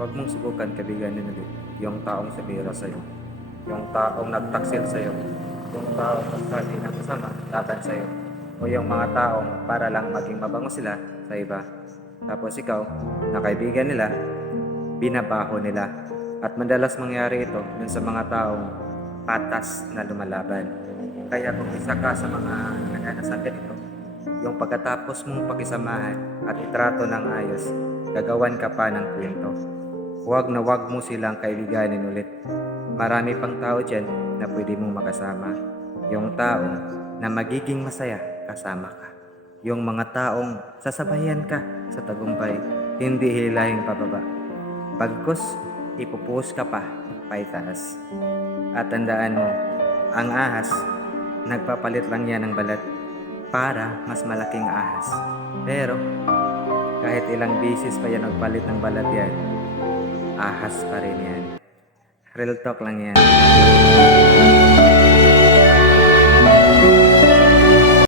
Huwag mong subukan kaibiganin ulit yung taong sumira sa'yo, yung taong nagtaksil sa'yo, yung taong nagsabi ng masama laban sa'yo, o yung mga taong para lang maging mabango sila sa iba. Tapos ikaw, na kaibigan nila, binabaho nila. At madalas mangyari ito dun sa mga taong patas na lumalaban. Kaya kung isa ka sa mga naganasan ganito, yung pagkatapos mong pakisamahan at itrato ng ayos, gagawan ka pa ng kwento. Huwag na huwag mo silang kaibiganin ulit. Marami pang tao dyan na pwede mong makasama. Yung taong na magiging masaya kasama ka. Yung mga taong sasabayan ka sa tagumpay, hindi hilahin pababa. Pagkus, ipupuhos ka pa paitaas. At tandaan mo, ang ahas, nagpapalit lang yan ng balat para mas malaking ahas. Pero kahit ilang bisis pa yan nagpalit ng balat yan, ahas pa rin yan. Real talk lang yan.